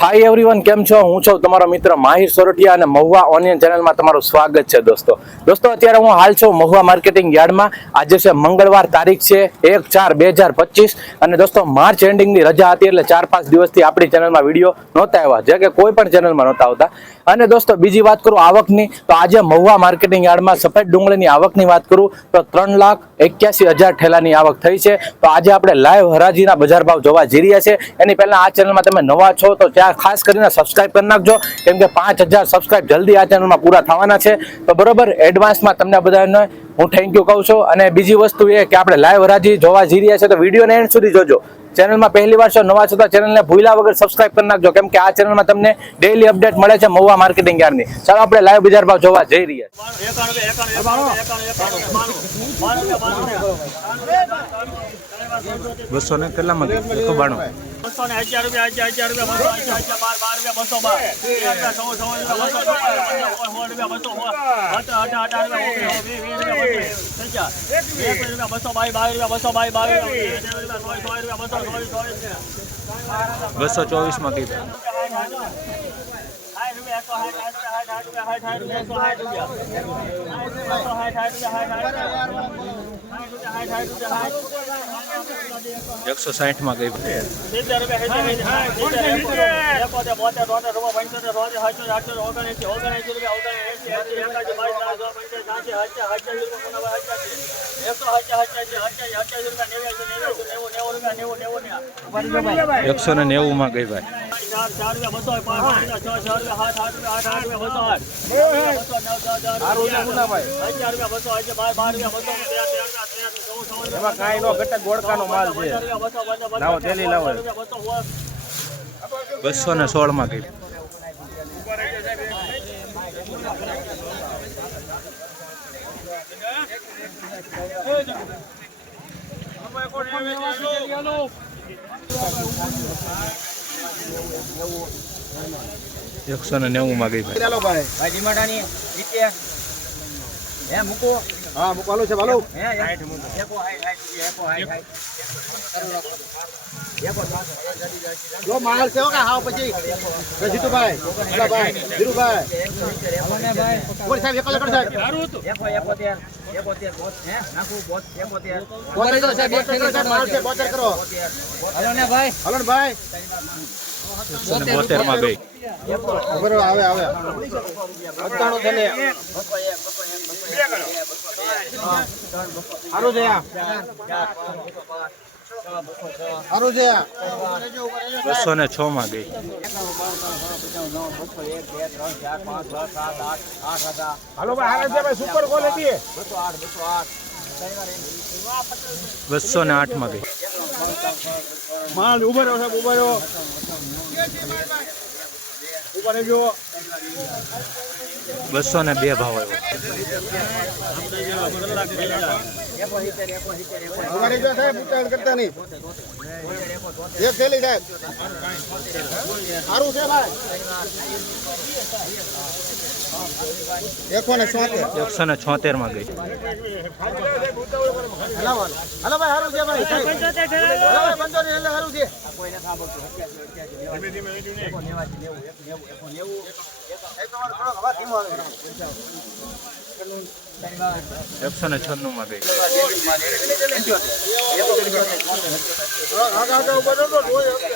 Hi everyone કેમ છો? હું છું તમારો મિત્ર માહિર સોરઠિયા અને મહુવા ઓનિયન ચેનલમાં તમારું સ્વાગત છે દોસ્તો. દોસ્તો, અત્યારે હું હાલ છું મહુવા માર્કેટિંગ યાર્ડમાં. આજે છે મંગળવાર તારીખ છે, એક ચાર બે હજાર પચીસ. અને દોસ્તો માર્ચ એન્ડિંગની રજા હતી એટલે ચાર પાંચ દિવસથી આપણી ચેનલમાં વીડિયો નહોતા આવ્યા. જે કે કોઈ પણ ચેનલમાં નહોતા આવતા. અને દોસ્તો, બીજી વાત કરું આવકની, તો આજે મહુવા માર્કેટિંગ યાર્ડમાં સફેદ ડુંગળીની આવકની વાત કરું, તો ત્રણ લાખ એક્યાસી હજાર ઠેલાની આવક થઈ છે. તો આજે આપણે લાઈવ હરાજીના બજાર ભાવ જોવા જઈ રહ્યા છે. એની પહેલા આ ચેનલમાં તમે નવા છો, તો ત્યાં ખાસ કરીને સબસ્ક્રાઇબ કરી નાખજો, કેમ કે પાંચ હજાર સબસ્ક્રાઇબ જલ્દી આ ચેનલમાં પૂરા થવાના છે. તો બરોબર એડવાન્સમાં તમને બધાને હું થેન્ક યુ કહું છું. અને બીજી વસ્તુ એ કે આપણે લાઈવ હરાજી જોવા જઈ રહ્યા છે, તો વિડીયોને એન્ડ સુધી જોજો. ચેનલમાં પહેલી વાર છો નવા છો તો ચેનલને ભૂલ્યા વગર સબસ્ક્રાઇબ કરી નાખજો કેમ કે આ ચેનલમાં તમને ડેઈલી અપડેટ મળે છે મહુવા માર્કેટિંગ યાર્ડની ચાલો આપણે લાઈવ બજાર ભાવ જોવા જઈ રહ્યા છીએ બસો ને કેટલામાં બસો બાણું. બસો ને હજાર રૂપિયા અગિયાર અગિયાર રૂપિયા બસો બાર બાર રૂપિયા બસો બાર. સૌ સૌ રૂપિયા બસો રૂપિયા બસો અઢાર રૂપિયા બાવીસ બાવીસ રૂપિયા બસો બાવીસ બાવીસ રૂપિયા. બસો ચોવીસમાં કીધું. એકસો સાઠમાં ગઈ સિત્તેર એકાસી નેવ્યાસી નેવું માં ને ને ગઈ ભાઈ. ચાર ચાર રૂપિયા બસો પાંચ છ છ રૂપિયા સાત આઠ રૂપિયા આઠ આઠ રૂપિયા બસો આઠ બસો નવ દસ દસ અગિયાર રૂપિયા બસો અગિયાર બાર બાર રૂપિયા બસો એમાં કાંઈ નો ઘટક ગોળકાનો માલ છે લાવો, થેલી લાવો. બસો ને સોળમાં ગઈ એકસો ને નેવુંમાં ગઈ ભાઈ ચાલો ભાઈ ભાઈ હે મૂકો હા મૂકવાનું છે ભાલો હે એકો હાઈ હાઈ એકો હાઈ હાઈ જો માલ છે હો કે હાવ પછી જીતુભાઈ ભાઈ ધીરુભાઈ બોલ સાહેબ એકલ સાહેબ એકો એકોતેર હે નાખું બોત એકોતેર બોતેર કરો સાહેબ એક થેલી સાહેબ માલ છે બોતેર. કરો હલો ને ભાઈ. હલો ને ભાઈ. ગઈ બરોબર આવે આવે સારું છે આ સારું છે. બસો ને છ માં ગઈ. બસો સાત આઠ ને આઠમાં ગઈ. માલ ઊભો રહ્યો સાહેબ ઊભો રહ્યો. બસો ને બે ભાવ આવ્યો. કરતા નહીં. એક થેલી સાહેબ. સારું છે ભાઈ. એકસો ને છોતેર એકસો ગઈ. એકસો ને છન્નું માં ગઈ આગળ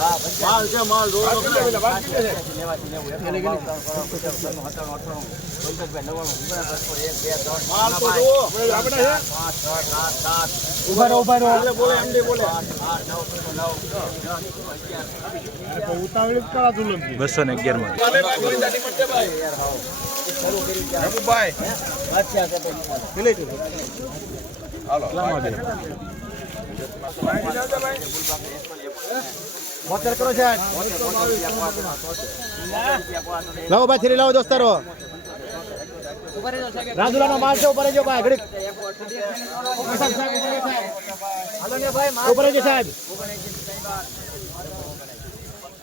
માલ છે માલ બસો ને અગિયારમાં કરો છે. લાવો ભાઈ થેલી લાવો દોસ્તારો. રાજુલાનો માલ છે, ઉપર જો ભાઈ, ઘડીક. ઉપર જો સાહેબ.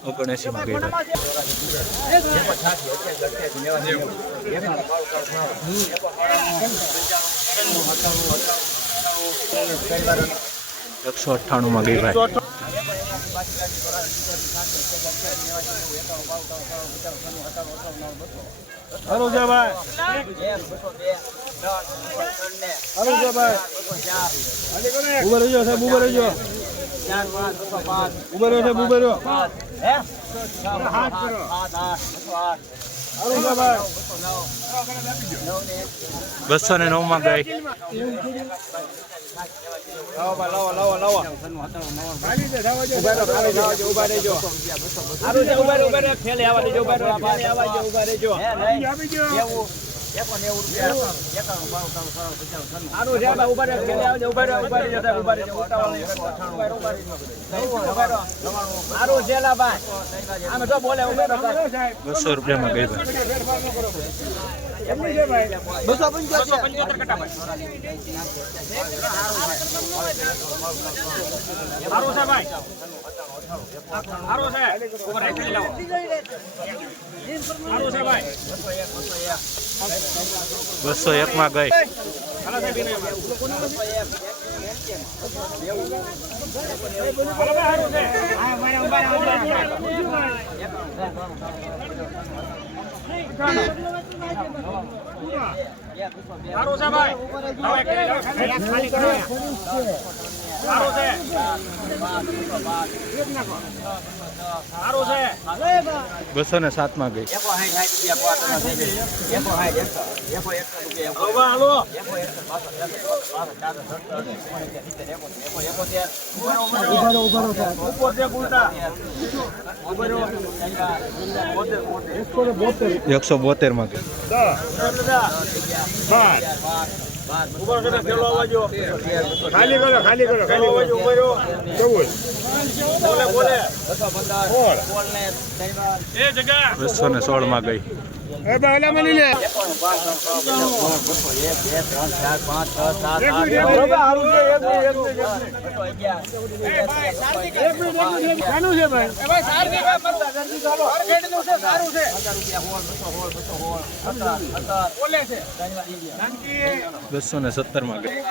ગઈ એકસો અઠ્ઠાણું માં ગઈ ભાઈ. હારું છે ભાઈ. હારું છે ભાઈ. ઊભા રહેજો સાહેબ, ઊભા રહેજો. ઊભા રહ્યો સાહેબ, ઊભા રહ્યો. હારું છે ભાઈ બસો ને નવમાં ગઈ ઊભા રહેજો. ઊભા રહો ખેલે આવજો ઊભા રહો ઊભા રહેજો સાહેબ ઊભા રહો, રૂપિયા ગઈ ભાઈ બસો પંચોતેર કટા ભાઈ ભાઈ બસો એક માં ગઈ. સારું છે ભાઈ. ખાલી કરો. છે. છે. બસો ને સાતમાં ગઈ. હાલો. ઉપર એકસો બોતેર. માં ગઈ. ખાલી કરો ખાલી કરો ખાલી અવાજો ઊભો રહ્યો ચૌદ. બોલે બોલે. બસો ને સોળમાં ગઈ. એ બાયલા મળી લે. બસો ને સત્તરમાં ગઈ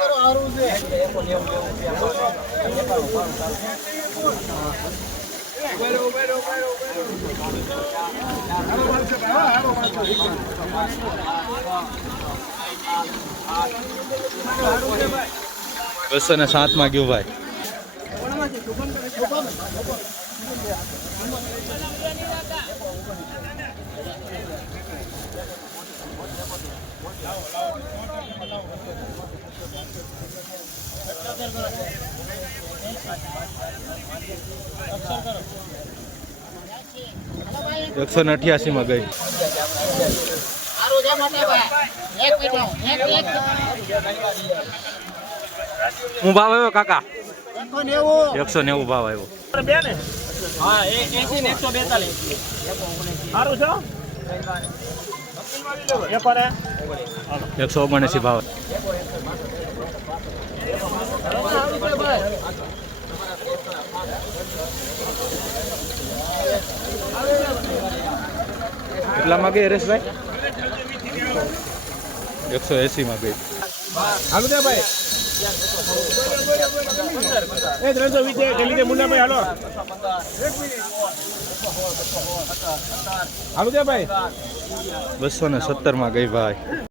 બસો ને સાતમાં ગયું ભાઈ. એકસો ને અઠ્યાસી માં ગઈ. હું ભાવ આવ્યો કાકા? એકસો નેવું ભાવ આવ્યો. હા એકસો બેતાલીસ. સારું છે? એકસો ઓગણસી ભાવ. કેટલામાં ગઈ હરેશભાઈ? એકસો એસી માં ગઈ ભાઈ. એ ત્રણસો વીસ જલ્દી દે મુન્ના ભાઈ હાલો. હાલો દે ભાઈ. બસો ને સત્તરમાં ગઈ ભાઈ.